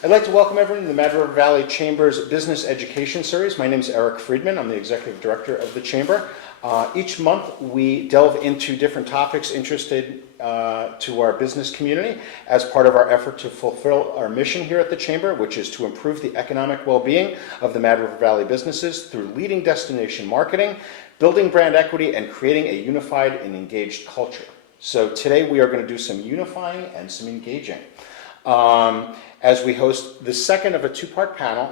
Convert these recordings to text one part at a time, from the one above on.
I'd like to welcome everyone to the Mad River Valley Chamber's Business Education Series. My name is Eric Friedman. I'm the Executive Director of the Chamber. Each month we delve into different topics interested to our business community as part of our effort to fulfill our mission here at the Chamber, which is to improve the economic well-being of the Mad River Valley businesses through leading destination marketing, building brand equity, and creating a unified and engaged culture. So today we are going to do some unifying and some engaging. As we host the second of a two-part panel,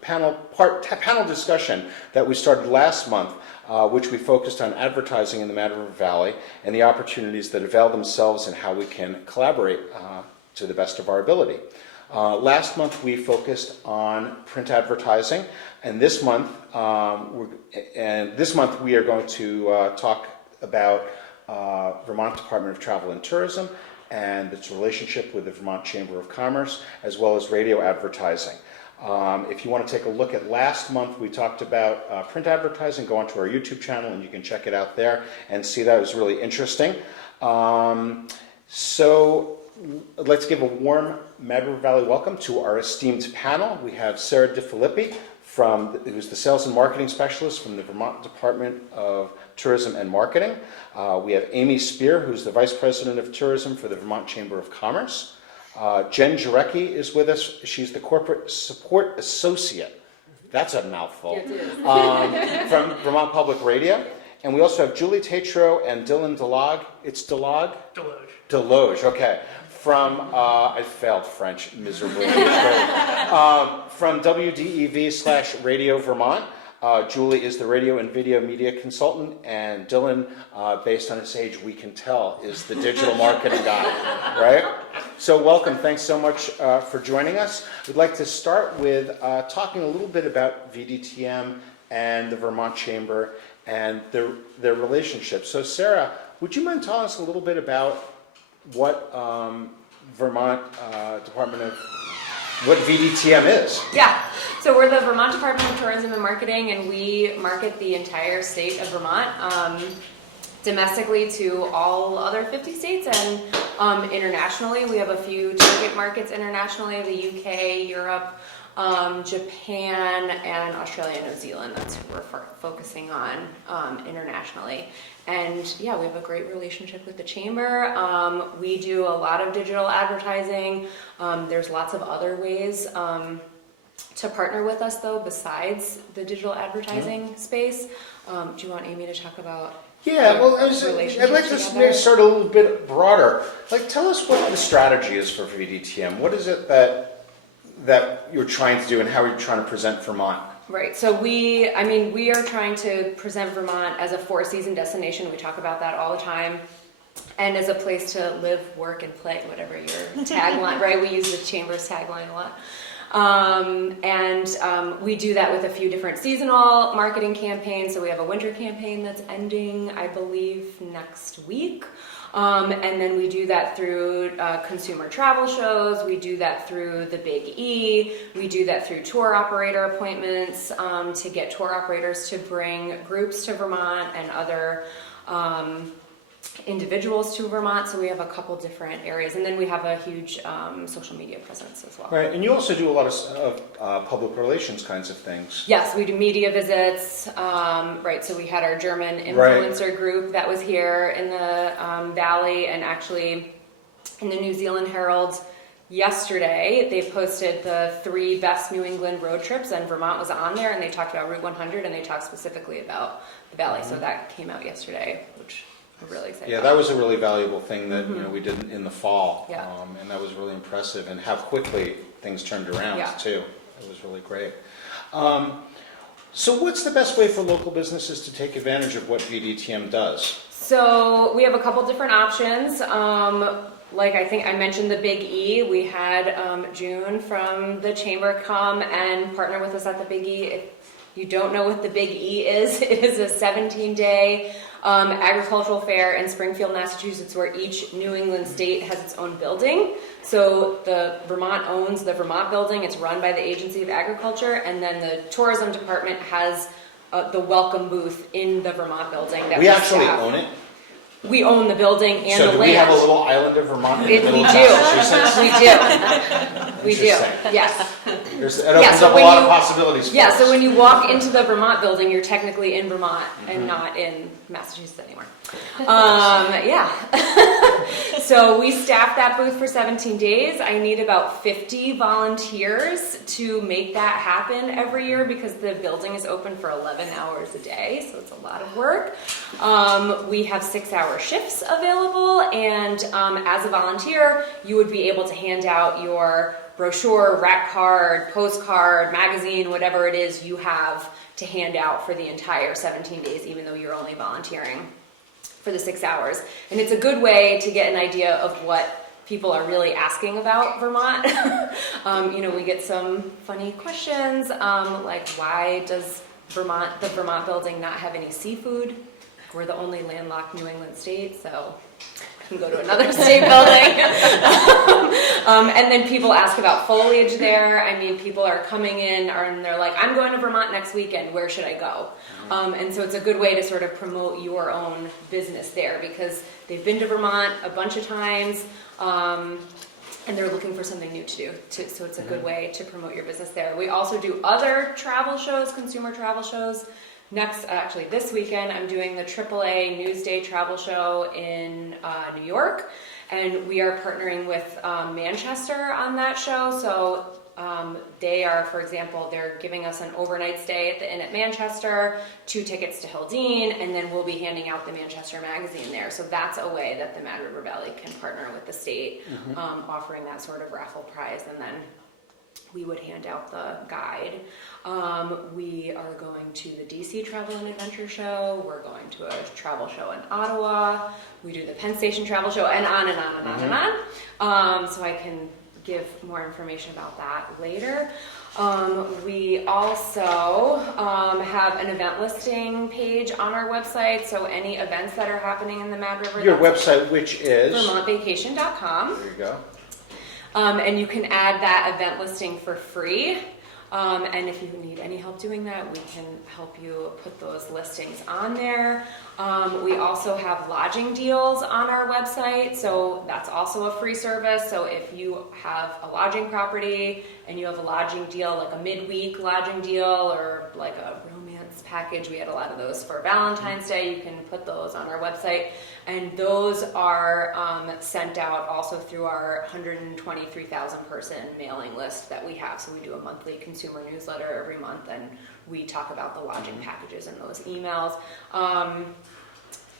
panel discussion that we started last month, which we focused on advertising in the Mad River Valley and the opportunities that avail themselves and how we can collaborate to the best of our ability. Last month we focused on print advertising, and this month we are going to talk about Vermont Department of Travel and Tourism and its relationship with the Vermont Chamber of Commerce, as well as radio advertising. If you want to take a look at last month, we talked about print advertising. Go onto our YouTube channel and you can check it out there and see that. It was really interesting. So let's give a warm Mad River Valley welcome to our esteemed panel. We have Sara Difilipi, who's the Sales and Marketing Specialist from the Vermont Department of Tourism and Marketing. We have Amy Spear, who's the Vice President of Tourism for the Vermont Chamber of Commerce. Jenn Jarecki is with us. She's the Corporate Support Associate. That's a mouthful. From Vermont Public Radio. And we also have Juli, Tatro, and Dillon. It's Deloge? Deloge, okay. From, I failed French miserably. From WDEV/Radio Vermont. Juli is the radio and video media consultant, and Dillon, based on his age, we can tell, is the digital marketing guy, right? So welcome. Thanks so much for joining us. We'd like to start with talking a little bit about VDTM and the Vermont Chamber and their relationship. So Sara, would you mind telling us a little bit about what Vermont Department of what VDTM is? Yeah, so we're the Vermont Department of Tourism and Marketing, and we market the entire state of Vermont domestically to all other 50 states, and internationally. We have a few target markets internationally: the UK, Europe, Japan, and Australia and New Zealand. That's who we're focusing on internationally. And yeah, we have a great relationship with the Chamber. We do a lot of digital advertising. There's lots of other ways to partner with us, though, besides the digital advertising space. Do you want Amy to talk about? Yeah, well, I'd like to maybe start a little bit broader. Like, tell us what the strategy is for VDTM. What is it that you're trying to do, and how are you trying to present Vermont? Right, so we are trying to present Vermont as a four-season destination. We talk about that all the time. And as a place to live, work, and play, whatever your tagline, right? We use the Chamber's tagline a lot. We do that with a few different seasonal marketing campaigns. So we have a winter campaign that's ending, I believe, next week. And then we do that through consumer travel shows. We do that through the Big E. We do that through tour operator appointments to get tour operators to bring groups to Vermont and other individuals to Vermont. So we have a couple different areas. And then we have a huge social media presence as well. Right, and you also do a lot of public relations kinds of things. Yes, we do media visits. Right, so we had our German influencer group that was here in the Valley, and actually in the New Zealand Herald yesterday, they posted the 3 best New England road trips, and Vermont was on there, and they talked about Route 100, and they talked specifically about the Valley. So that came out yesterday, which we're really excited about. That was a really valuable thing that we did in the fall, yeah. And that was really impressive, and how quickly things turned around, too. It was really great. So what's the best way for local businesses to take advantage of what VDTM does? So we have a couple different options. Like I think I mentioned the Big E. We had June from the Chamber come and partner with us at the Big E. If you don't know what the Big E is, it is a 17-day agricultural fair in Springfield, Massachusetts, where each New England state has its own building. So the Vermont owns the Vermont building. It's run by the Agency of Agriculture, and then the tourism department has the welcome booth in the Vermont building. That we actually own it. We own the building and So the do land. we have a little island of Vermont in the middle We of do. Massachusetts? We do. Interesting. Yes. It opens so up a when lot you- of possibilities for Yeah, us. so when you walk into the Vermont building, you're technically in Vermont and not in Massachusetts anymore. Yeah. So we staff that booth for 17 days. I need about 50 volunteers to make that happen every year because the building is open for 11 hours a day, so it's a lot of work. We have 6-hour shifts available, and as a volunteer, you would be able to hand out your brochure, rack card, postcard, magazine, whatever it is you have to hand out for the entire 17 days, even though you're only volunteering for the 6 hours. And it's a good way to get an idea of what people are really asking about Vermont. We get some funny questions, like why does the Vermont building not have any seafood? We're the only landlocked New England state, so can go to another state building. And then people ask about foliage there. I mean, people are coming in and they're like, I'm going to Vermont next weekend, where should I go? And so it's a good way to sort of promote your own business there because they've been to Vermont a bunch of times and they're looking for something new to do. So it's a good way to promote your business there. We also do other travel shows, consumer travel shows. This weekend, I'm doing the AAA Newsday Travel Show in New York, and we are partnering with Manchester on that show. So they are, for example, they're giving us an overnight stay at the Inn at Manchester, 2 tickets to Hildene, and then we'll be handing out the Manchester magazine there. So that's a way that the Mad River Valley can partner with the state, offering that sort of raffle prize, and then we would hand out the guide. We are going to the DC Travel and Adventure Show. We're going to a travel show in Ottawa. We do the Penn Station Travel Show, and on and on and on and on. So I can give more information about that later. We also have an event listing page on our website, so any events that are happening in the Mad River. Your website, which is? VermontVacation.com. There you go. And you can add that event listing for free. And if you need any help doing that, we can help you put those listings on there. We also have lodging deals on our website, so that's also a free service. So if you have a lodging property and you have a lodging deal, like a midweek lodging deal or like a romance package, we had a lot of those for Valentine's Day, you can put those on our website. And those are sent out also through our 123,000 person mailing list that we have. So we do a monthly consumer newsletter every month, and we talk about the lodging packages in those emails.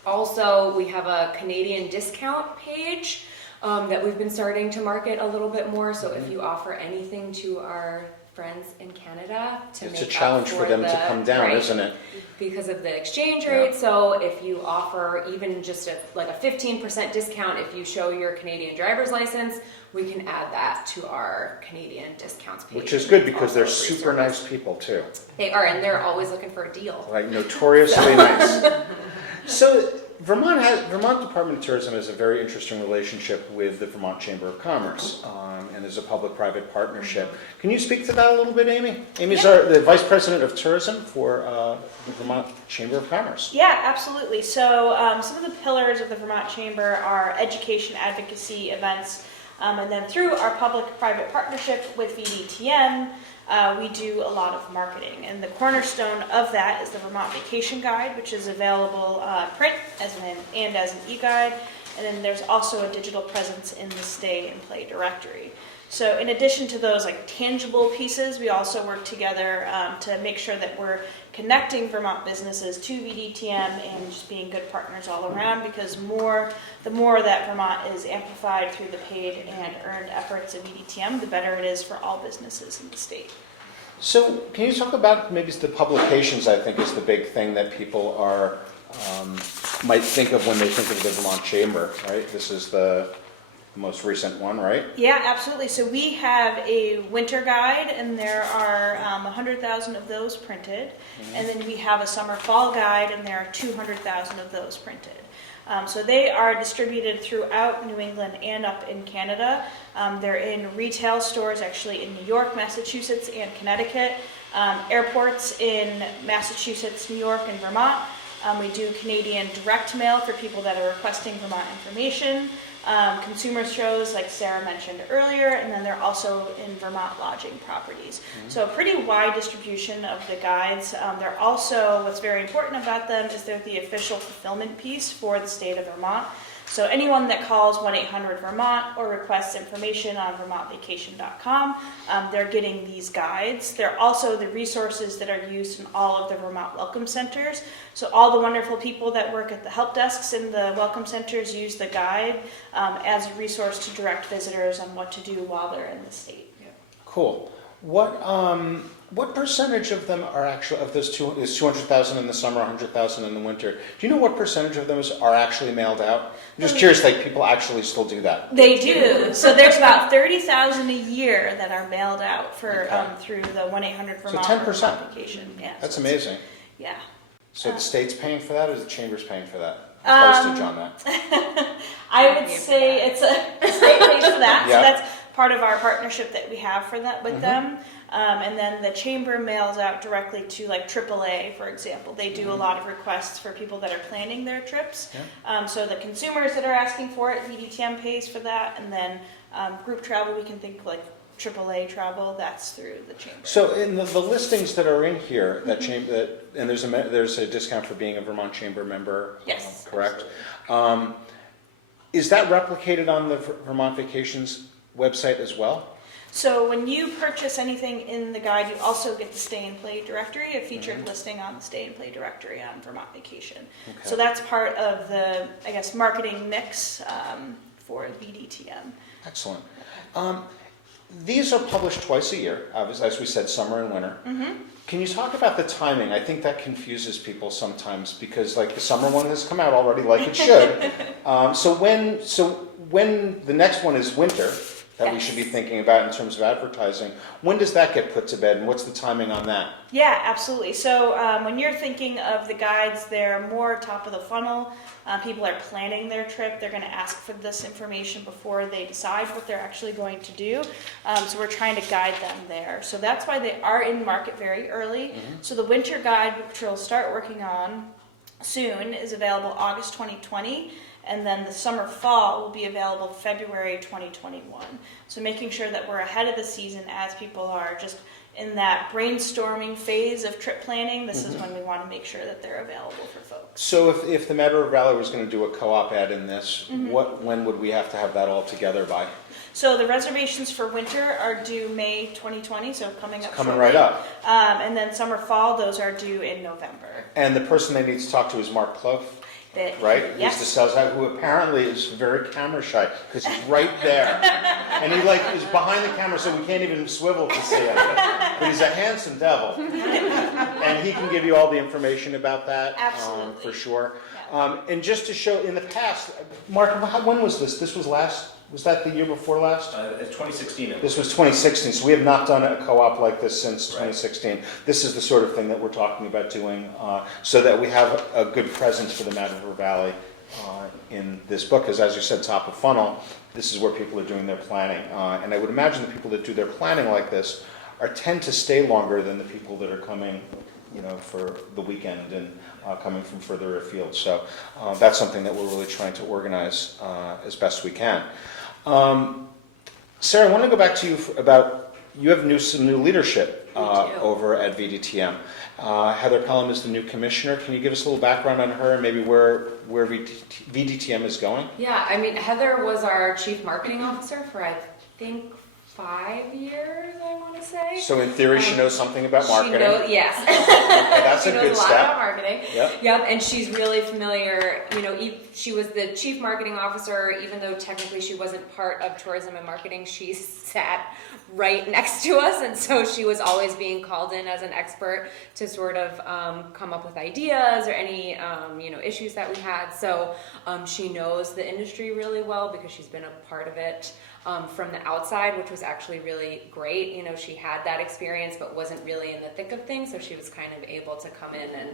Also, we have a Canadian discount page that we've been starting to market a little bit more. So if you offer anything to our friends in Canada to It's make a challenge up for them to come down, right, isn't it? because of the exchange rate. So if you offer even just a 15% discount if you show your Canadian driver's license, we can add that to our Canadian discounts page. Which is good because Also they're a free super service. nice people too. They are, and they're always looking for a deal. Like notoriously nice. So Vermont Department of Tourism has a very interesting relationship with the Vermont Chamber of Commerce, and there's a public-private partnership. Can you speak to that a little bit, Amy? Amy's the Vice President of Tourism for the Vermont Chamber of Commerce. Yeah, absolutely. So some of the pillars of the Vermont Chamber are education, advocacy, events, and then through our public-private partnership with VBTM, we do a lot of marketing. And the cornerstone of that is the Vermont Vacation Guide, which is available print and as an e-guide. And then there's also a digital presence in the Stay and Play directory. So in addition to those tangible pieces, we also work together to make sure that we're connecting Vermont businesses to VDTM and just being good partners all around, because the more that Vermont is amplified through the paid and earned efforts of VDTM, the better it is for all businesses in the state. So can you talk about maybe the publications? I think is the big thing that people are might think of when they think of the Vermont Chamber, right? This is the most recent one, right? Yeah, absolutely. So we have a winter guide, and there are 100,000 of those printed. And then we have a summer-fall guide, and there are 200,000 of those printed. So they are distributed throughout New England and up in Canada. They're in retail stores actually in New York, Massachusetts, and Connecticut, airports in Massachusetts, New York, and Vermont, We do Canadian direct mail for people that are requesting Vermont information. Consumer shows like Sara mentioned earlier, and then they're also in Vermont lodging properties. So a pretty wide distribution of the guides. They're also, what's very important about them is they're the official fulfillment piece for the state of Vermont. So anyone that calls 1-800-VERMONT or requests information on vermontvacation.com, they're getting these guides. They're also the resources that are used in all of the Vermont Welcome Centers. So all the wonderful people that work at the help desks in the Welcome Centers use the guide as a resource to direct visitors on what to do while they're in the state. Cool. What percentage of them are actually, of those is 200,000 in the summer, 100,000 in the winter? Do you know what percentage of them are actually mailed out? I'm just curious, like people actually still do that. They do. So there's about 30,000 a year that are mailed out for through the 1-800-VERMONT. So 10%. Vermont Vacation. Yeah. That's amazing. Yeah. So the state's paying for that, or the chamber's paying for that? Postage on that. I would say it's a state pays for that. Yeah. So that's part of our partnership that we have for that with them. And then the chamber mails out directly to like AAA, for example. They do a lot of requests for people that are planning their trips. So the consumers that are asking for it, VBTM pays for that. And then group travel, we can think like AAA travel, that's through the chamber. So in the listings that are in here, that chamber, and there's a discount for being a Vermont Chamber member. Yes. Correct. Is that replicated on the Vermont Vacations website as well? So when you purchase anything in the guide, you also get the Stay and Play directory, a featured listing on the Stay and Play directory on Vermont Vacation. Okay. So that's part of the, I guess, marketing mix for VDTM. Excellent. These are published twice a year, as we said, summer and winter. Can you talk about the timing? I think that confuses people sometimes because like the summer one has come out already like it should. So when the next one is winter, that we should be thinking about in terms of advertising, when does that get put to bed and what's the timing on that? Yeah, absolutely. So when you're thinking of the guides, they're more top of the funnel. People are planning their trip. They're going to ask for this information before they decide what they're actually going to do. So we're trying to guide them there. So that's why they are in market very early. So the winter guide, which we'll start working on soon, is available August 2020. And then the summer fall will be available February 2021. So making sure that we're ahead of the season as people are just in that brainstorming phase of trip planning. This is when we want to make sure that they're available for folks. So if the Matter of Valley was going to do a co-op ad in this, when would we have to have that all together by? So the reservations for winter are due May 2020, so coming up Coming shortly. right up. And then summer fall, those are due in November. And the person they need to talk to is Mark Clough. Right? Yes. Who's the sales guy who apparently is very camera shy because he's right there. And he like is behind the camera so we can't even swivel to see him. But he's a handsome devil. And he can give you all the information about that. Absolutely. For sure. Yeah. And just to show in the past, Mark, when was this? This was was that the year before last? 2016. This was 2016, so we have not done a co-op like this since 2016. This is the sort of thing that we're talking about doing so that we have a good presence for the Mad River Valley in this book, because as you said, top of funnel, this is where people are doing their planning. And I would imagine the people that do their planning like this tend to stay longer than the people that are coming for the weekend and coming from further afield. So that's something that we're really trying to organize as best we can. Sara, I want to go back to you about, you have some new leadership over at VDTM. Heather Pelham is the new commissioner. Can you give us a little background on her and maybe where VDTM is going? Yeah, I mean, Heather was our chief marketing officer for, I think, 5 years, I want to say. So in theory, she knows something about marketing. Yes. Okay, that's a good She knows a lot step. about marketing. Yep. And she's really familiar. She was the chief marketing officer, even though technically she wasn't part of tourism and marketing. She sat right next to us, and so she was always being called in as an expert to sort of come up with ideas or any issues that we had. So she knows the industry really well because she's been a part of it from the outside, which was actually really great. She had that experience but wasn't really in the thick of things, so she was kind of able to come in and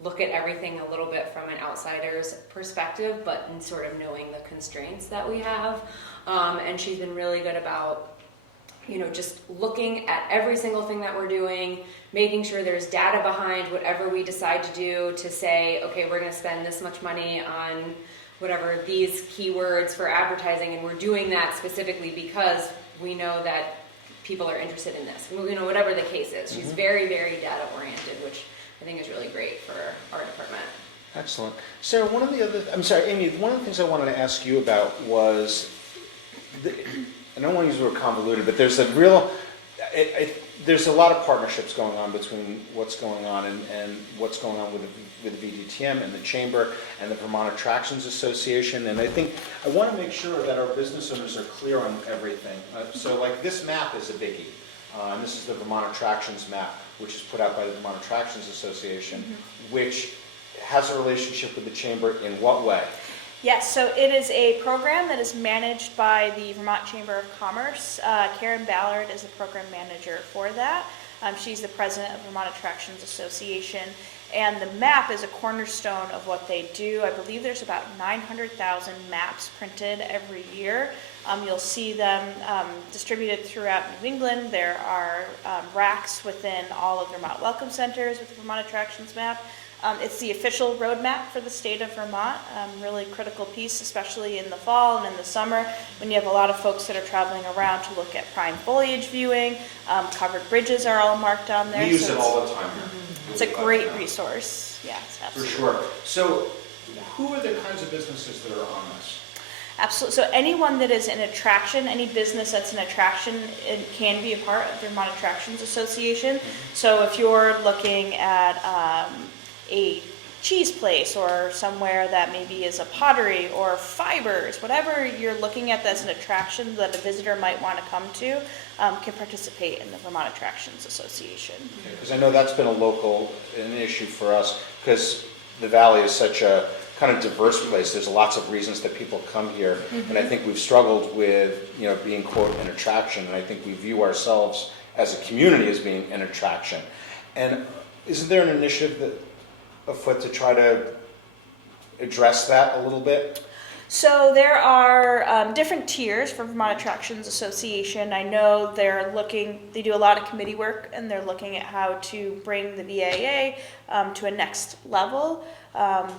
look at everything a little bit from an outsider's perspective, but in sort of knowing the constraints that we have. And she's been really good about just looking at every single thing that we're doing, making sure there's data behind whatever we decide to do, to say, okay, we're going to spend this much money on whatever these keywords for advertising, and we're doing that specifically because we know that people are interested in this. Whatever the case is. She's very, very data oriented, which I think is really great for our department. Excellent. Sarah, Amy, one of the things I wanted to ask you about was, I don't want to use the word convoluted, but there's there's a lot of partnerships going on between what's going on and what's going on with the VDTM and the Chamber and the Vermont Attractions Association. And I think I want to make sure that our business owners are clear on everything. So like this map is a biggie. And this is the Vermont Attractions Map, which is put out by the Vermont Attractions Association, which has a relationship with the Chamber in what way? Yes, so it is a program that is managed by the Vermont Chamber of Commerce. Karen Ballard is the program manager for that. She's the president of Vermont Attractions Association. And the map is a cornerstone of what they do. I believe there's about 900,000 maps printed every year. You'll see them distributed throughout New England. There are racks within all of the Vermont Welcome Centers with the Vermont Attractions Map. It's the official roadmap for the state of Vermont, really critical piece, especially in the fall and in the summer when you have a lot of folks that are traveling around to look at prime foliage viewing. Covered bridges are all marked on there. We use it all the time. It's a great resource. Yes, absolutely. For sure. So who are the kinds of businesses that are on this? Absolutely. So anyone that is an attraction, any business that's an attraction, it can be a part of the Vermont Attractions Association. So if you're looking at a cheese place or somewhere that maybe is a pottery or fibers, whatever you're looking at that's an attraction that a visitor might want to come to, can participate in the Vermont Attractions Association. Because I know that's been an issue for us, because the Valley is such a kind of diverse place. There's lots of reasons that people come here, and I think we've struggled with being, quote, an attraction, and I think we view ourselves as a community as being an attraction. And isn't there an initiative afoot to try to address that a little bit? So there are different tiers for Vermont Attractions Association. I know they do a lot of committee work, and they're looking at how to bring the VAA to a next level.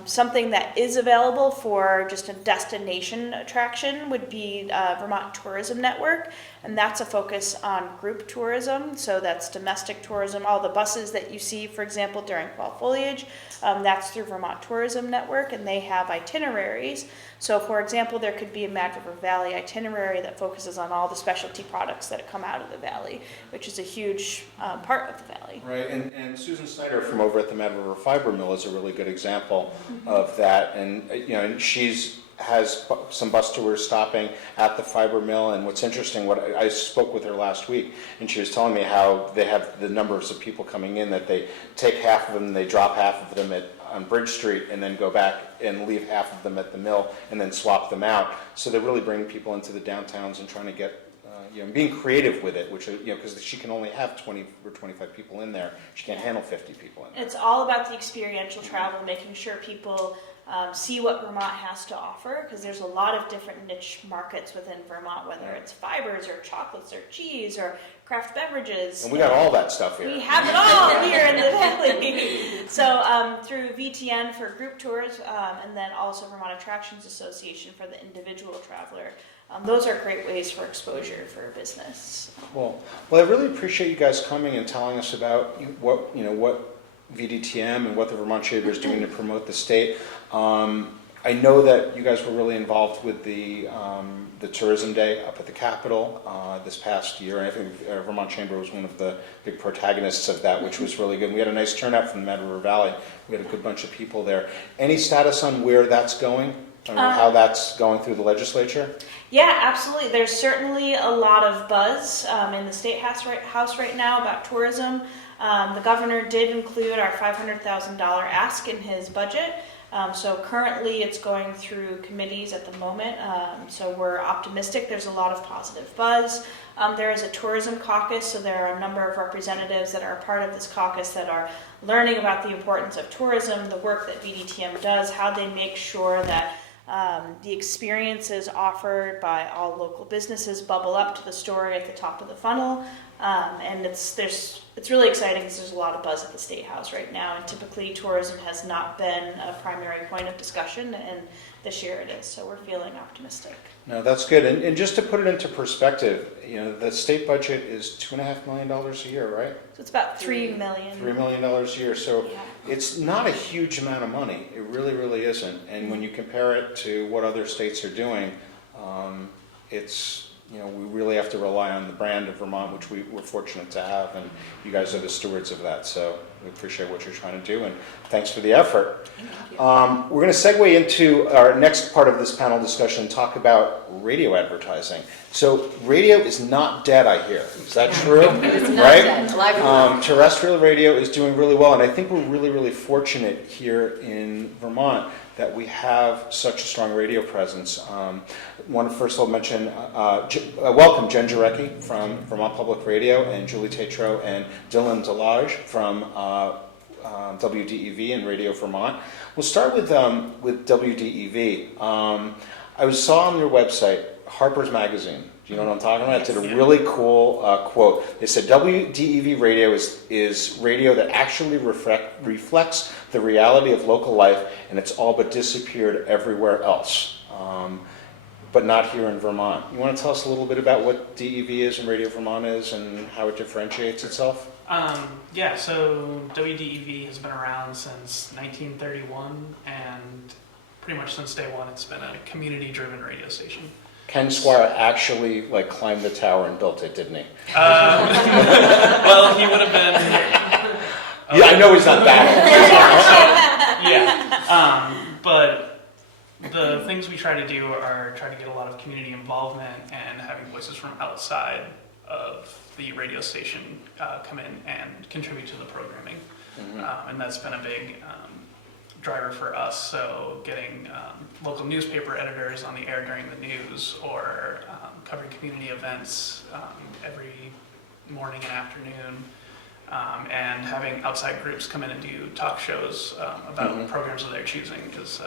Something that is available for just a destination attraction would be Vermont Tourism Network, and that's a focus on group tourism. So that's domestic tourism. All the buses that you see, for example, during fall foliage, that's through Vermont Tourism Network, and they have itineraries. So, for example, there could be a Mad River Valley itinerary that focuses on all the specialty products that come out of the valley, which is a huge part of the valley. Right, and Susan Snyder from over at the Mad River Fiber Mill is a really good example of that. And and has some bus tours stopping at the fiber mill. And what's interesting, I spoke with her last week, and she was telling me how they have the numbers of people coming in that they take half of them, they drop half of them on Bridge Street, and then go back and leave half of them at the mill, and then swap them out. So they're really bringing people into the downtowns and trying to get, being creative with it, which because she can only have 20 or 25 people in there, she can't handle 50 people in there. It's all about the experiential travel, making sure people see what Vermont has to offer, because there's a lot of different niche markets within Vermont, whether it's fibers or chocolates or cheese or craft beverages. And we got all that stuff here. We have it all here in the valley. So through VTN for group tours, and then also Vermont Attractions Association for the individual traveler. Those are great ways for exposure for a business. Well, I really appreciate you guys coming and telling us about what VDTM and what the Vermont Chamber is doing to promote the state. I know that you guys were really involved with the Tourism Day up at the Capitol this past year, and I think Vermont Chamber was one of the big protagonists of that, which was really good. We had a nice turnout from the Mad River Valley. We had a good bunch of people there. Any status on where that's going? Or how that's going through the legislature? Yeah, absolutely. There's certainly a lot of buzz in the State House right now about tourism. The governor did include our $500,000 ask in his budget. So currently it's going through committees at the moment. So we're optimistic. There's a lot of positive buzz. There is a tourism caucus, so there are a number of representatives that are a part of this caucus that are learning about the importance of tourism, the work that VDTM does, how they make sure that The experiences offered by all local businesses bubble up to the story at the top of the funnel, and it's really exciting because there's a lot of buzz at the State House right now, and typically tourism has not been a primary point of discussion, and this year it is, so we're feeling optimistic. No, that's good. And just to put it into perspective, the state budget is $2.5 million a year, right? So it's about $3 million. $3 million a year. So Yeah. it's not a huge amount of money. It really, really isn't. And when you compare it to what other states are doing, it's, we really have to rely on the brand of Vermont, which we're fortunate to have, and you guys are the stewards of that. So we appreciate what you're trying to do, and thanks for the effort. We're going to segue into our next part of this panel discussion and talk about radio advertising. So radio is not dead, I hear. Is that true? It's not right? dead. Alive. Terrestrial radio is doing really well, and I think we're really, really fortunate here in Vermont that we have such a strong radio presence. First of all mention, welcome Jenn Jarecki from Vermont Public Radio, and Juli Tatro and Dillon from WDEV and Radio Vermont. We'll start with WDEV. I saw on your website, Harper's Magazine. Do you know what I'm talking about? It did a really cool quote. They said WDEV radio is radio that actually reflects the reality of local life, and it's all but disappeared everywhere else, but not here in Vermont. You want to tell us a little bit about what DEV is and Radio Vermont is and how it differentiates itself? So WDEV has been around since 1931, and pretty much since day one it's been a community-driven radio station. Ken Squire actually climbed the tower and built it, didn't he? Well, he would have been. Yeah, I know he's not that. But the things we try to do are try to get a lot of community involvement and having voices from outside of the radio station come in and contribute to the programming. Mm-hmm. And that's been a big driver for us. So getting local newspaper editors on the air during the news, or covering community events every morning and afternoon, and having outside groups come in and do talk shows about programs of their choosing, because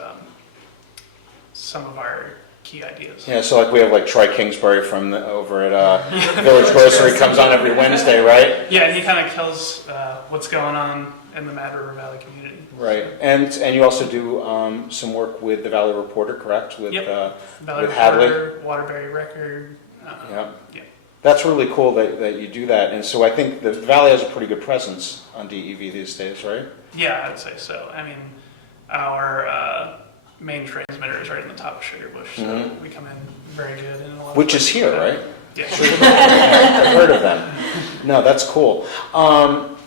some of our key ideas. Yeah, so we have Troy Kingsbury from over at Village Grocery comes on every Wednesday, right? Yeah, and he kind of tells what's going on in the Mad River Valley community. Right, and you also do some work with the Valley Reporter, correct? With Valley with Hadley. Reporter, Waterbury Record. Yeah. That's really cool that you do that, and so I think the Valley has a pretty good presence on DEV these days, right? Yeah, I'd say so. I mean, our main transmitter is right in the top of Sugar Bush, so we come in very good. In a lot Which of is here, right? Yeah. I've heard of them. No, that's cool.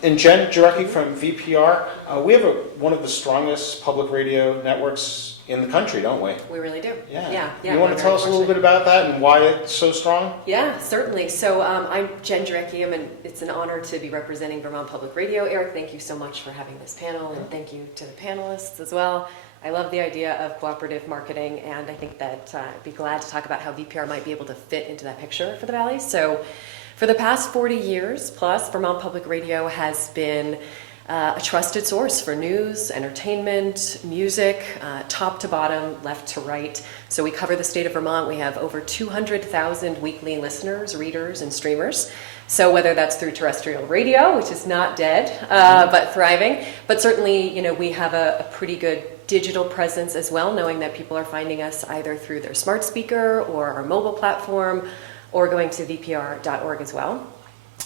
And Jenn Jarecki from VPR, we have one of the strongest public radio networks in the country, don't we? We really do. Yeah. You want to tell us a little bit about that and why it's so strong? Yeah, certainly. So I'm Jenn Jarecki. It's an honor to be representing Vermont Public Radio. Eric, thank you so much for having this panel, and thank you to the panelists as well. I love the idea of cooperative marketing, and I think that I'd be glad to talk about how VPR might be able to fit into that picture for the Valley. So for the past 40 years plus, Vermont Public Radio has been a trusted source for news, entertainment, music, top to bottom, left to right. So we cover the state of Vermont. We have over 200,000 weekly listeners, readers, and streamers. So whether that's through terrestrial radio, which is not dead, but thriving, but certainly, we have a pretty good digital presence as well, knowing that people are finding us either through their smart speaker or our mobile platform, or going to vpr.org as well.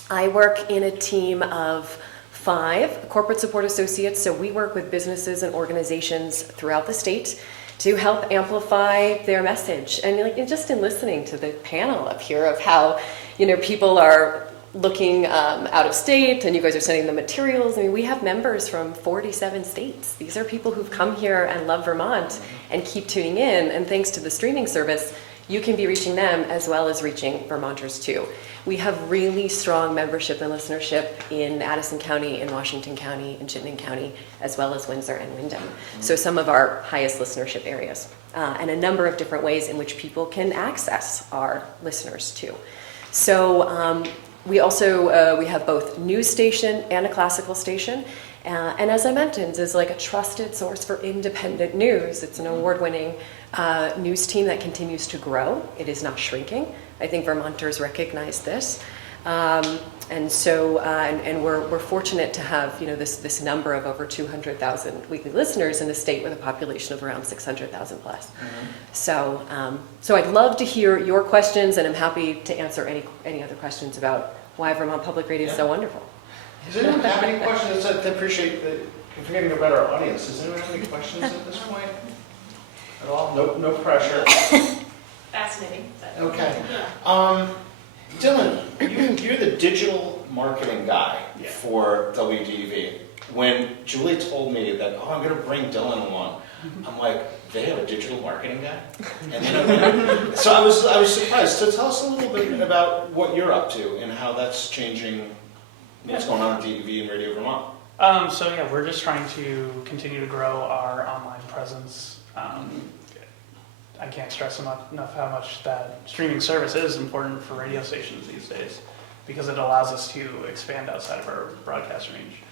I work in a team of 5 corporate support associates, so we work with businesses and organizations throughout the state to help amplify their message. And just in listening to the panel up here of how, people are looking out of state, and you guys are sending them materials. We have members from 47 states. These are people who've come here and love Vermont and keep tuning in, and thanks to the streaming service, you can be reaching them as well as reaching Vermonters too. We have really strong membership and listenership in Addison County, in Washington County, in Chittenden County, as well as Windsor and Windham. So some of our highest listenership areas, and a number of different ways in which people can access our listeners too. So we also we have both news station and a classical station, And as I mentioned, is like a trusted source for independent news. It's an award-winning news team that continues to grow. It is not shrinking. I think Vermonters recognize this. And so, and we're fortunate to have, you know, this number of over 200,000 weekly listeners in a state with a population of around 600,000 plus. So, so I'd love to hear your questions, and I'm happy to answer any other questions about why Vermont Public Radio is so wonderful. Does anyone have any questions? I appreciate that we're forgetting about our audience. Does anyone have any questions at this point? At all? No pressure. Fascinating. Okay. Dillon, you're the digital marketing guy for WDEV. When Juli told me that, oh, I'm going to bring Dillon along, I'm like, they have a digital marketing guy? And then so I was surprised. So tell us a little bit about what you're up to and how that's changing what's going on at DEV and Radio Vermont. So yeah, we're just trying to continue to grow our online presence. I can't stress enough how much that streaming service is important for radio stations these days, because it allows us to expand outside of our broadcast range.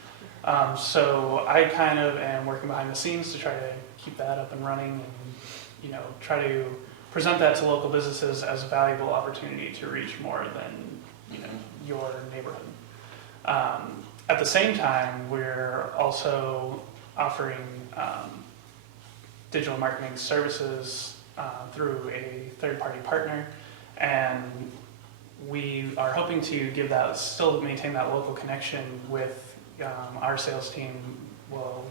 So I kind of am working behind the scenes to try to keep that up and running, and you know, try to present that to local businesses as a valuable opportunity to reach more than, you know, your neighborhood. At the same time, we're also offering digital marketing services through a third-party partner, and we are hoping to give that, still maintain that local connection with our sales team, while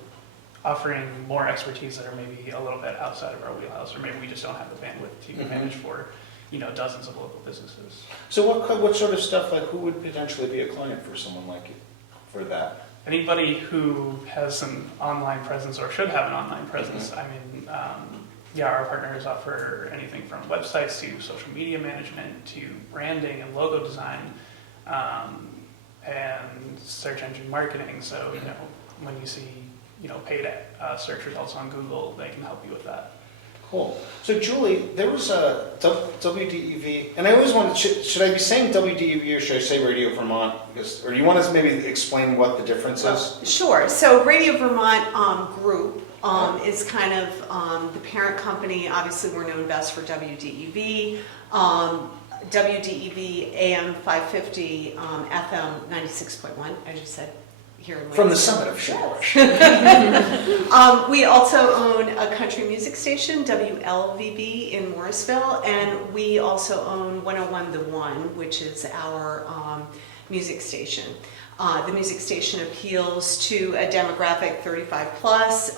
offering more expertise that are maybe a little bit outside of our wheelhouse, or maybe we just don't have the bandwidth to manage for, you know, dozens of local businesses. So what sort of stuff, like who would potentially be a client for someone like you for that? Anybody who has an online presence or should have an online presence. I mean, yeah, our partners offer anything from websites to social media management to branding and logo design, and search engine marketing. So, you know, when you see, you know, paid search results on Google, they can help you with that. Cool. So Juli, there was a WDEV, and I always wanted, should I be saying WDEV or should I say Radio Vermont? Because, or do you want to maybe explain what the difference is? Sure. So Radio Vermont Group is kind of the parent company. Obviously, we're known best for WDEV. WDEV AM 550, FM 96.1, as you said. Here in From the summit of Sugarbush. We also own a country music station, WLVB in Morrisville, and we also own 101 The One, which is our music station. The music station appeals to a demographic 35 plus,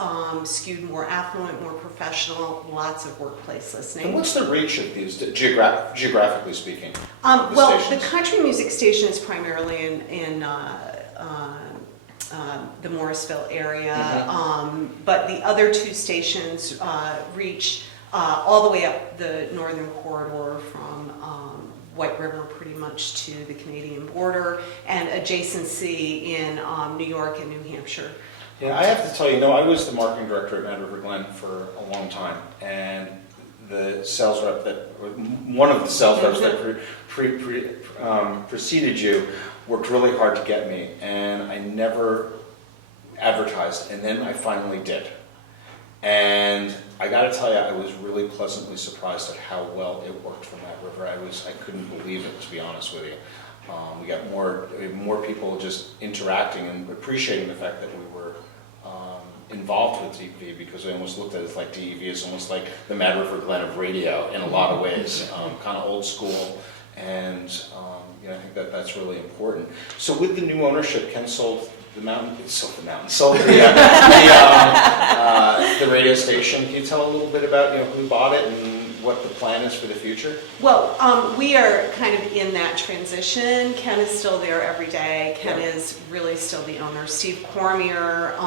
skewed more affluent, more professional, lots of workplace listening. And what's the reach of these, geographically speaking? Well, stations? the country music station is primarily in the Morrisville area, but the other two stations reach all the way up the northern corridor from White River pretty much to the Canadian border, and adjacency in New York and New Hampshire. Yeah, I have to tell you, I was the marketing director at Mad River Glen for a long time, and the sales rep one of the sales reps that preceded you worked really hard to get me, and I never advertised, and then I finally did. And I got to tell you, I was really pleasantly surprised at how well it worked for Mad River. I couldn't believe it, to be honest with you. We got more people just interacting and appreciating the fact that we were involved with DEV, because I almost looked at it as like DEV is almost like the Mad River Glen of radio in a lot of ways, kind of old school, and I think that's really important. So with the new ownership, Ken sold the radio station. Can you tell a little bit about who bought it and what the plan is for the future? Well, we are kind of in that transition. Ken is still there every day. Ken is really still the owner. Steve Cormier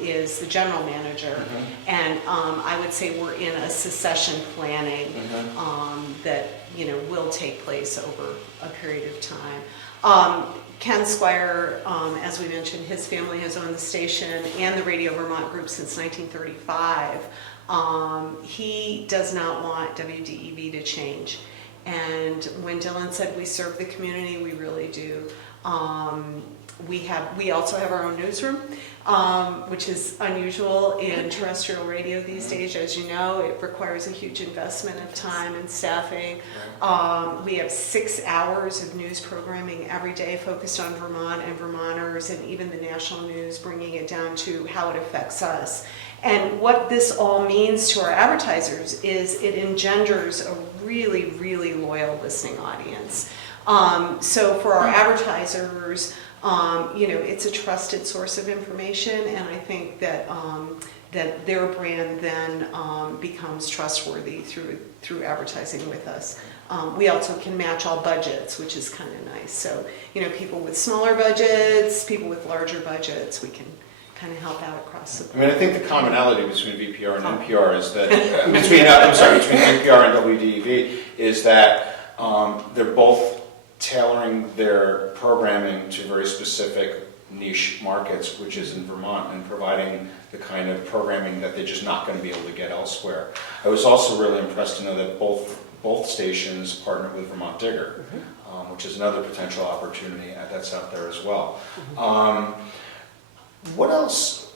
is the general manager, and I would say we're in a succession planning that will take place over a period of time. Ken Squire, as we mentioned, his family has owned the station and the Radio Vermont Group since 1935. He does not want WDEV to change. And when Dillon said we serve the community, we really do. We also have our own newsroom. which is unusual in terrestrial radio these days. As you know, it requires a huge investment of time and staffing. We have 6 hours of news programming every day focused on Vermont and Vermonters, and even the national news, bringing it down to how it affects us. And what this all means to our advertisers is it engenders a really, really loyal listening audience. So for our advertisers, it's a trusted source of information, and I think that that their brand then becomes trustworthy through advertising with us. We also can match all budgets, which is kind of nice. So, people with smaller budgets, people with larger budgets, we can kind of help out across the board. I think the commonality between VPR and NPR is that, between NPR and WDEV is that they're both tailoring their programming to very specific niche markets, which is in Vermont, and providing the kind of programming that they're just not going to be able to get elsewhere. I was also really impressed to know that both stations partnered with Vermont Digger, which is another potential opportunity that's out there as well. What else?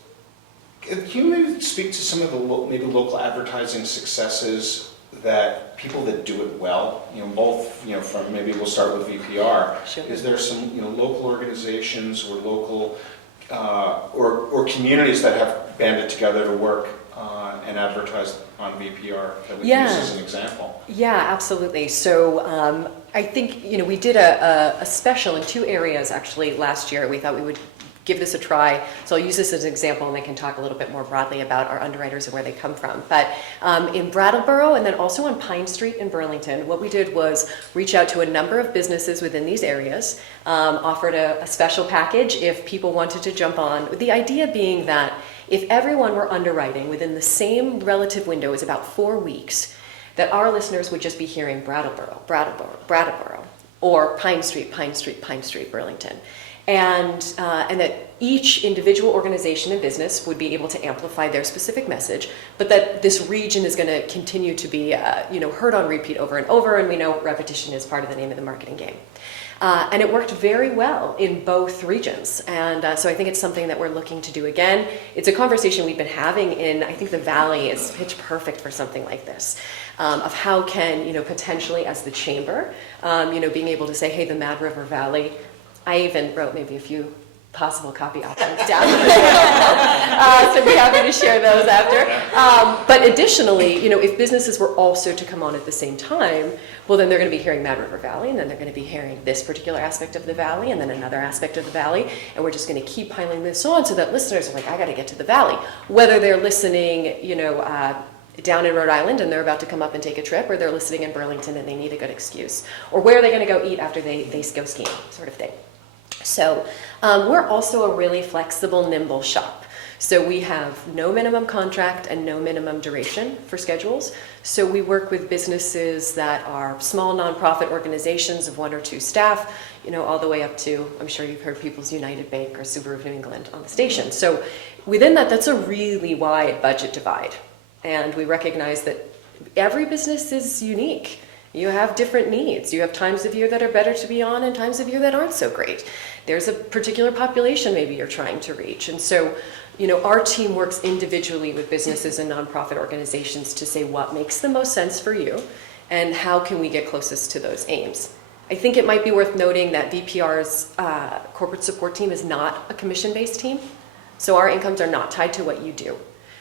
Can you maybe speak to some of the local advertising successes that people that do it well, from maybe we'll start with VPR. Sure. Is there some local organizations or local or communities that have banded together to work and advertise on VPR that we can use as an example? Yeah, absolutely. So I think we did a special in 2 areas actually last year. We thought we would give this a try. So I'll use this as an example, and I can talk a little bit more broadly about our underwriters and where they come from. But in Brattleboro and then also on Pine Street in Burlington, what we did was reach out to a number of businesses within these areas, offered a special package if people wanted to jump on. The idea being that if everyone were underwriting within the same relative window as about 4 weeks, that our listeners would just be hearing Brattleboro, or Pine Street, Burlington. And that each individual organization and business would be able to amplify their specific message, but that this region is going to continue to be heard on repeat over and over, and we know repetition is part of the name of the marketing game. And it worked very well in both regions, and so I think it's something that we're looking to do again. It's a conversation we've been having in, I think the Valley is pitch perfect for something like this, of how can, potentially as the chamber, being able to say, hey, the Mad River Valley, I even wrote maybe a few possible copy options down. So be happy to share those after. But additionally, if businesses were also to come on at the same time, well, then they're going to be hearing Mad River Valley, and then they're going to be hearing this particular aspect of the Valley, and then another aspect of the Valley, and we're just going to keep piling this on so that listeners are like, I got to get to the Valley. Whether they're listening, down in Rhode Island and they're about to come up and take a trip, or they're listening in Burlington and they need a good excuse, or where are they going to go eat after they go skiing, sort of thing. So we're also a really flexible, nimble shop. So we have no minimum contract and no minimum duration for schedules. So we work with businesses that are small nonprofit organizations of 1 or 2 staff, all the way up to, I'm sure you've heard People's United Bank or Subaru of New England on the station. So within that, that's a really wide budget divide. And we recognize that every business is unique. You have different needs. You have times of year that are better to be on and times of year that aren't so great. There's a particular population maybe you're trying to reach. And so, our team works individually with businesses and nonprofit organizations to say what makes the most sense for you and how can we get closest to those aims. I think it might be worth noting that VPR's corporate support team is not a commission-based team. So our incomes are not tied to what you do.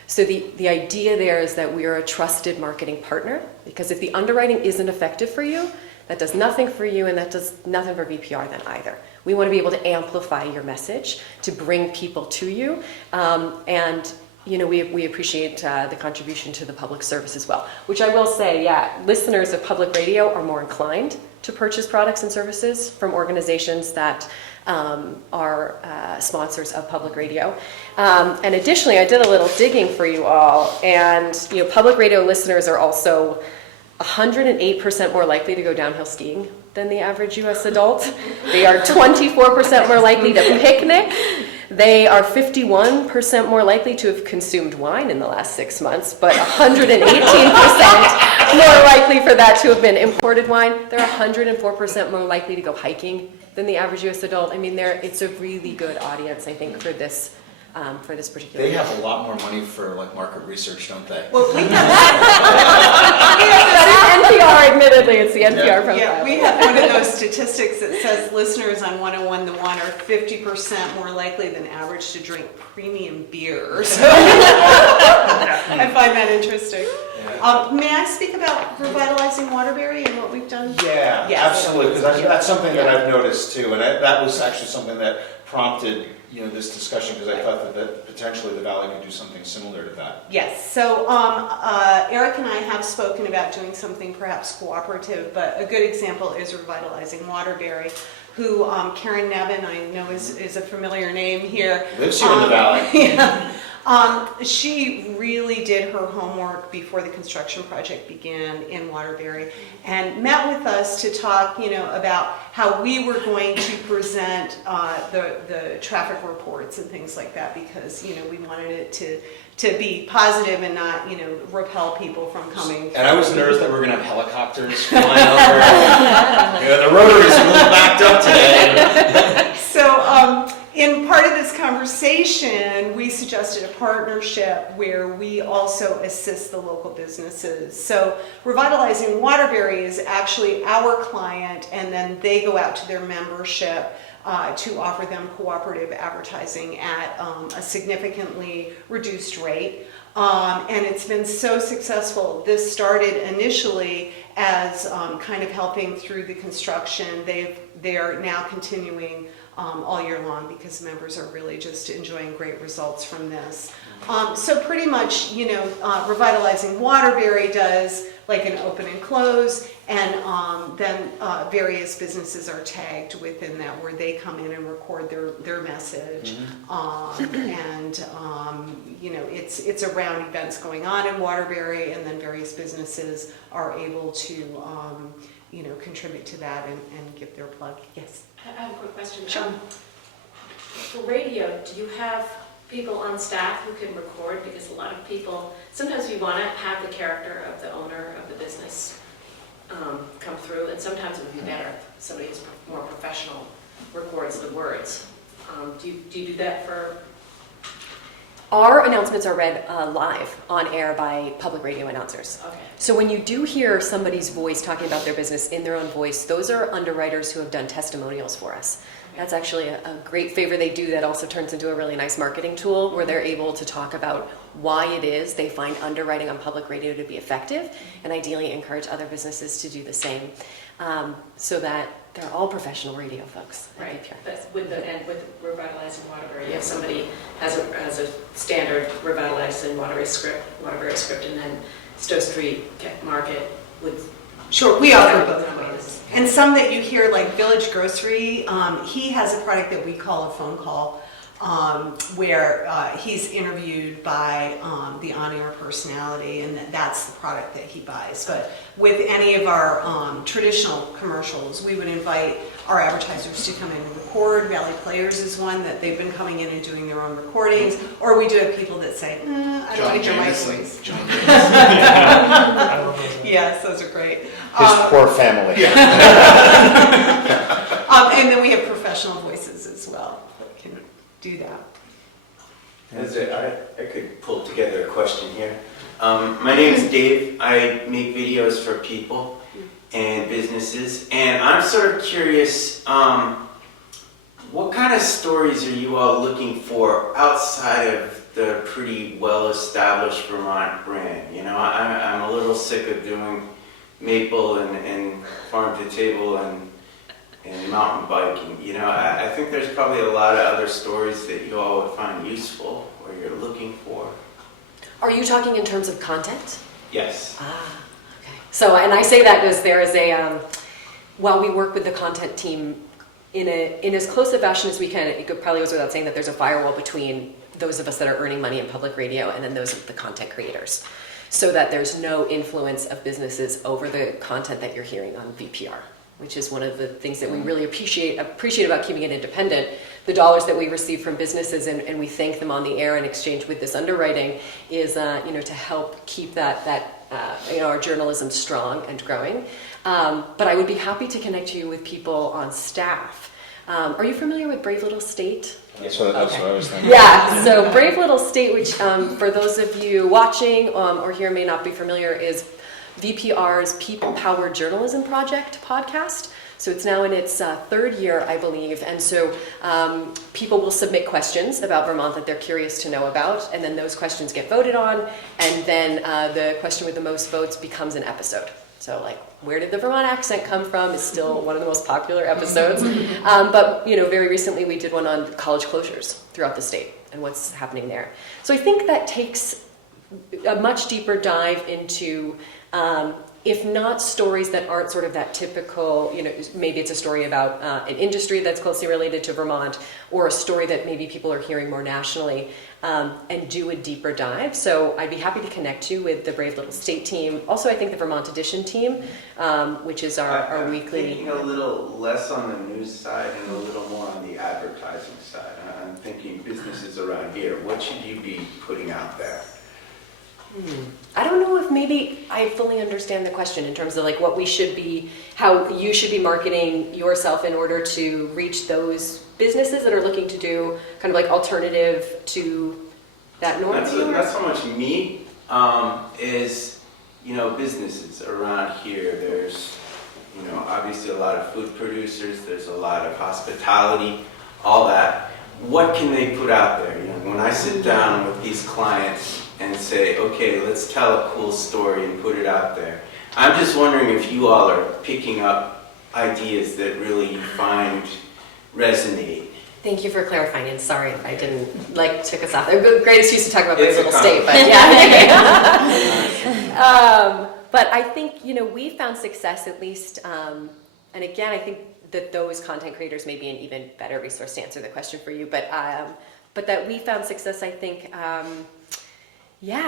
So the idea there is that we are a trusted marketing partner, because if the underwriting isn't effective for you, that does nothing for you, and that does nothing for VPR then either. We want to be able to amplify your message, to bring people to you, and we appreciate the contribution to the public service as well, which I will say, listeners of public radio are more inclined to purchase products and services from organizations that are sponsors of public radio. And additionally, I did a little digging for you all, and public radio listeners are also 108% more likely to go downhill skiing than the average U.S. adult. They are 24% more likely to picnic. They are 51% more likely to have consumed wine in the last 6 months, but 118% more likely for that to have been imported wine. They're 104% more likely to go hiking than the average U.S. adult. I mean, it's a really good audience, I think, for this for this particular. They have a lot more money for like market research, don't they? Well, we have, That is NPR, admittedly, it's the NPR profile. yeah, we have one of those statistics that says listeners on 101 The One are 50% more likely than average to drink premium beer. So I find that interesting. May I speak about revitalizing Waterbury and what we've done? Yeah, Yes. absolutely, because that's something that I've noticed too, and that was actually something that prompted, this discussion, because I thought that potentially the Valley could do something similar to that. Yes, so Eric and I have spoken about doing something perhaps cooperative, but a good example is revitalizing Waterbury, who Karen Nevin, I know is a familiar name here. Lives here in the Valley. Yeah. She really did her homework before the construction project began in Waterbury and met with us to talk, about how we were going to present the traffic reports and things like that, because, we wanted it to be positive and not, repel people from coming. And I was nervous that we were going to have helicopters flying over. The Rotary's a little backed up today. So, in part of this conversation, we suggested a partnership where we also assist the local businesses. So Revitalizing Waterbury is actually our client, and then they go out to their membership to offer them cooperative advertising at a significantly reduced rate. And it's been so successful. This started initially as kind of helping through the construction. They are now continuing all year long because members are really just enjoying great results from this. So pretty much, Revitalizing Waterbury does like an open and close, and then various businesses are tagged within that where they come in and record their message. It's around events going on in Waterbury, and then various businesses are able to contribute to that and give their plug. Yes. I have a quick question. Sure. For radio, do you have people on staff who can record? Because a lot of people, sometimes we want to have the character of the owner of the business come through, and sometimes it would be better if somebody who's more professional records the words. Do you do that for? Our announcements are read live on air by public radio announcers. Okay. So when you do hear somebody's voice talking about their business in their own voice, those are underwriters who have done testimonials for us. That's actually a great favor they do that also turns into a really nice marketing tool where they're able to talk about why it is they find underwriting on public radio to be effective, and ideally encourage other businesses to do the same, so that they're all professional radio folks. Right, but with Revitalizing Waterbury, if somebody has a standard Revitalizing Waterbury script, and then Stowe Street Market with. Sure, we offer both ways. And some that you hear, like Village Grocery, he has a product that we call a phone call, where he's interviewed by the on-air personality, and that's the product that he buys. But with any of our traditional commercials, we would invite our advertisers to come in and record. Valley Players is one that they've been coming in and doing their own recordings. Or we do have people that say, I don't like to hear my voice. Yes, those are great. His poor family. And then we have professional voices as well that can do that. I could pull together a question here. My name is Dave. I make videos for people and businesses, and I'm sort of curious, what kind of stories are you all looking for outside of the pretty well-established Vermont brand? I'm a little sick of doing maple and farm to table and mountain biking. I think there's probably a lot of other stories that you all would find useful or you're looking for. Are you talking in terms of content? Yes. Okay. So, and I say that because there is while we work with the content team in as close a fashion as we can, it probably goes without saying that there's a firewall between those of us that are earning money in public radio and then those of the content creators, so that there's no influence of businesses over the content that you're hearing on VPR, which is one of the things that we really appreciate about keeping it independent. The dollars that we receive from businesses, and we thank them on the air in exchange with this underwriting, is to help keep that our journalism strong and growing. But I would be happy to connect you with people on staff Are you familiar with Brave Little State? That's what I was thinking. Yeah, so Brave Little State, which for those of you watching or here may not be familiar, is VPR's People Powered Journalism Project podcast. So it's now in its third year, I believe, and so people will submit questions about Vermont that they're curious to know about, and then those questions get voted on, and then the question with the most votes becomes an episode. So like, where did the Vermont accent come from is still one of the most popular episodes. But very recently we did one on college closures throughout the state and what's happening there. So I think that takes a much deeper dive into, if not stories that aren't sort of that typical, maybe it's a story about an industry that's closely related to Vermont, or a story that maybe people are hearing more nationally, and do a deeper dive. So I'd be happy to connect you with the Brave Little State team. Also, I think the Vermont Edition team, which is our I'm weekly. thinking a little less on the news side and a little more on the advertising side. I'm thinking businesses around here. What should you be putting out there? I don't know if maybe I fully understand the question in terms of like what we should be, how you should be marketing yourself in order to reach those businesses that are looking to do kind of like alternative to that norm. Not so much me, is, businesses around here. There's, obviously a lot of food producers, there's a lot of hospitality, all that. What can they put out there? When I sit down with these clients and say, okay, let's tell a cool story and put it out there. I'm just wondering if you all are picking up ideas that really you find resonate. Thank you for clarifying, and sorry if I didn't took us off. A great excuse to talk about Brave It's a Little State, but yeah. But I think we found success at least, and again, I think that those content creators may be an even better resource to answer the question for you. But that we found success, I think.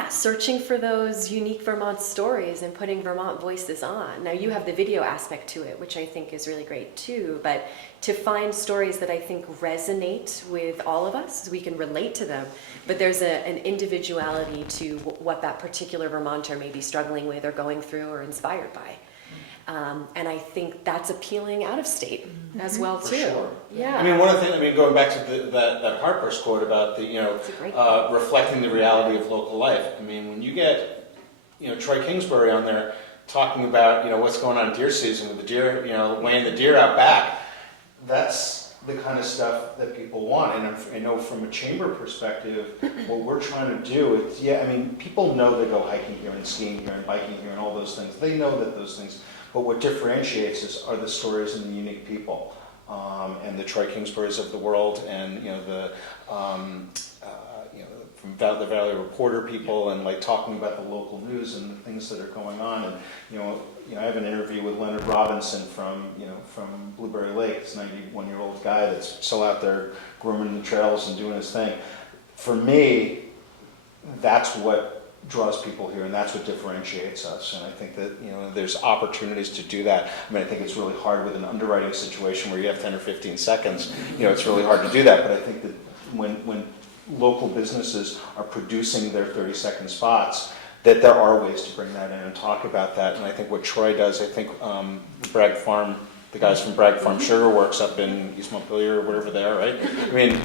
Searching for those unique Vermont stories and putting Vermont voices on. Now you have the video aspect to it, which I think is really great too, but to find stories that I think resonate with all of us, we can relate to them, but there's an individuality to what that particular Vermonter may be struggling with or going through or inspired by. And I think that's appealing out of state as well too. For sure. Yeah. I mean, one of the things, going back to that Harper's quote about the, reflecting the reality of local life. I mean, when you get, Troy Kingsbury on there talking about, what's going on in deer season with the deer, weighing the deer out back, that's the kind of stuff that people want. And I know from a chamber perspective, what we're trying to do is, people know they go hiking here and skiing here and biking here and all those things. They know that those things. But what differentiates us are the stories and the unique people, and the Troy Kingsburys of the world, and from the Valley Reporter people, and talking about the local news and the things that are going on. And I have an interview with Leonard Robinson from Blueberry Lake. This 91-year-old guy that's still out there grooming the trails and doing his thing. For me, that's what draws people here, and that's what differentiates us. And I think that there's opportunities to do that. I mean, I think it's really hard with an underwriting situation where you have 10 or 15 seconds. It's really hard to do that. But I think that when local businesses are producing their 30-second spots, that there are ways to bring that in and talk about that. And I think what Troy does, I think Bragg Farm, the guys from Bragg Farm Sugar Works up in East Montpelier or whatever they are, right? I mean,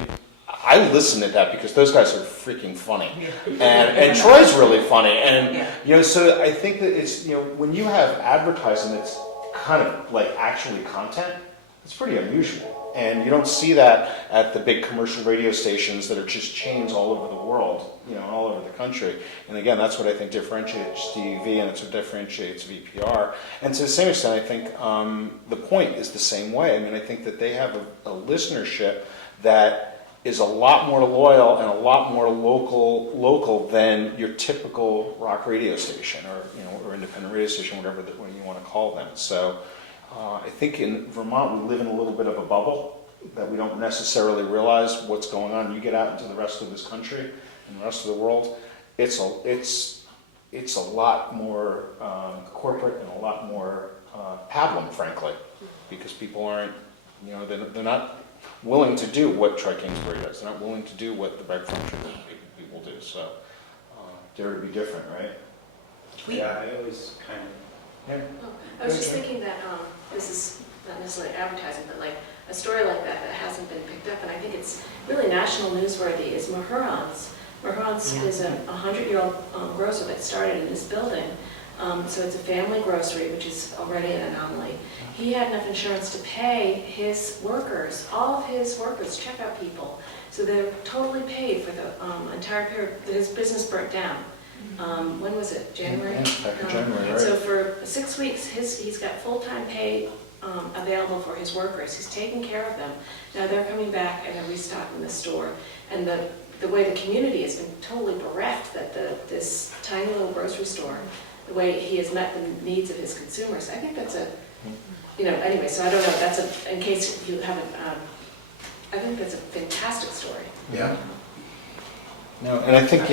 I listen to that because those guys are freaking funny, and Troy's really funny, and so I think that it's when you have advertising that's kind of actually content, it's pretty unusual, and you don't see that at the big commercial radio stations that are just chains all over the world, all over the country. And again, that's what I think differentiates DEV, and it's what differentiates VPR. And to the same extent, I think the Point is the same way. I mean, I think that they have a listenership that is a lot more loyal and a lot more local than your typical rock radio station or independent radio station, whatever you want to call them. So I think in Vermont we live in a little bit of a bubble that we don't necessarily realize what's going on. You get out into the rest of this country and the rest of the world, it's a lot more corporate and a lot more pablum, frankly, because people aren't, they're not willing to do what Troy Kingsbury does. They're not willing to do what the Bragg Farm Sugar people do. So dare to be different, right? Yeah, I always kind of. I was just thinking that this is not necessarily advertising, but like a story like that that hasn't been picked up, and I think it's really national newsworthy, is Mahurant's. Mahurant's is a 100-year-old grocer that started in this building. So it's a family grocery, which is already an anomaly. He had enough insurance to pay his workers, all of his workers, checkout people. So they're totally paid for the entire period. His business burnt down. When was it? January? Yeah, back in January, right. So for 6 weeks, he's got full-time pay available for his workers. He's taking care of them. Now they're coming back and they're restocking the store. And the way the community has been totally bereft that this tiny little grocery store, the way he has met the needs of his consumers, I think that's anyway, so I don't know, in case you haven't, I think that's a fantastic story. Yeah. No, and I think,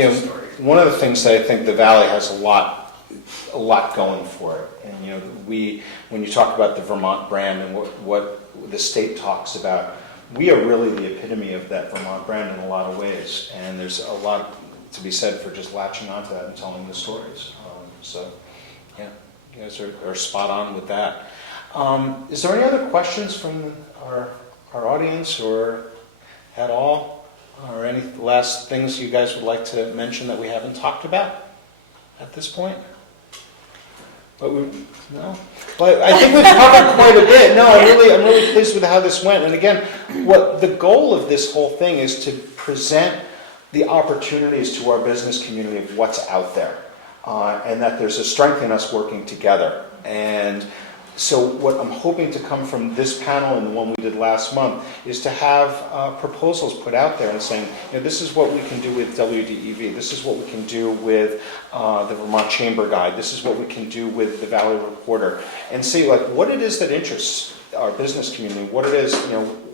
one of the things that I think the Valley has a lot going for it. And, when you talk about the Vermont brand and what the state talks about, we are really the epitome of that Vermont brand in a lot of ways. And there's a lot to be said for just latching onto that and telling the stories. So, yeah, you guys are spot on with that. Is there any other questions from our audience or at all? Or any last things you guys would like to mention that we haven't talked about at this point? No? But I think we've covered quite a bit. No, I'm really pleased with how this went. And again, what the goal of this whole thing is to present the opportunities to our business community of what's out there. And that there's a strength in us working together. And so what I'm hoping to come from this panel and the one we did last month is to have proposals put out there and saying, this is what we can do with WDEV, this is what we can do with the Vermont Chamber Guide, this is what we can do with the Valley Reporter, and see what it is that interests our business community, what it is,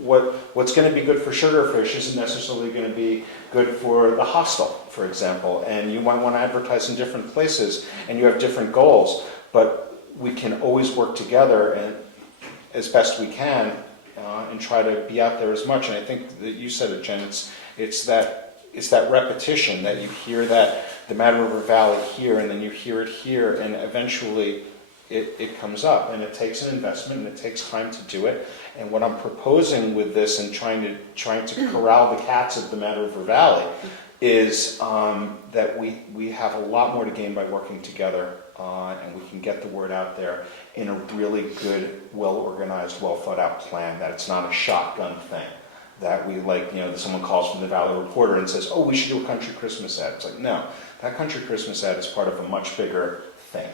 what's going to be good for Sugarfish isn't necessarily going to be good for the hostel, for example, and you might want to advertise in different places and you have different goals, but we can always work together and as best we can and try to be out there as much. And I think that you said it, Jen, it's that repetition that you hear that the Mad River Valley here and then you hear it here and eventually it comes up, and it takes an investment and it takes time to do it. And what I'm proposing with this and trying to corral the cats of the Mad River Valley is that we have a lot more to gain by working together, and we can get the word out there in a really good, well-organized, well-thought-out plan, that it's not a shotgun thing. That someone calls from the Valley Reporter and says, we should do a country Christmas ad. It's like, no, that country Christmas ad is part of a much bigger thing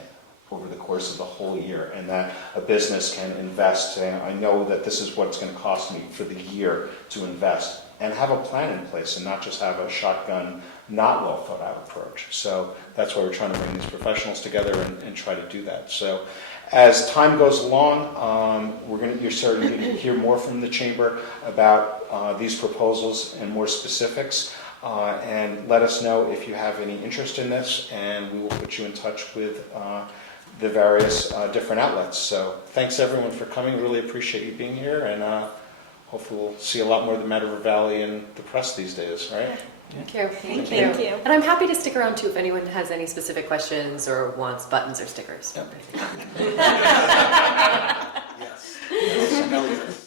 over the course of the whole year, and that a business can invest, saying, I know that this is what it's going to cost me for the year to invest, and have a plan in place and not just have a shotgun, not well thought out approach. So that's why we're trying to bring these professionals together and try to do that. So as time goes along, you're starting to hear more from the Chamber about these proposals and more specifics. And let us know if you have any interest in this, and we will put you in touch with the various different outlets. So thanks everyone for coming. Really appreciate you being here, and hopefully we'll see a lot more of the Mad River Valley in the press these days, right? Thank you. Thank you. And I'm happy to stick around too if anyone has any specific questions or wants buttons or stickers. Yep. Yes. Yes. Hell yes.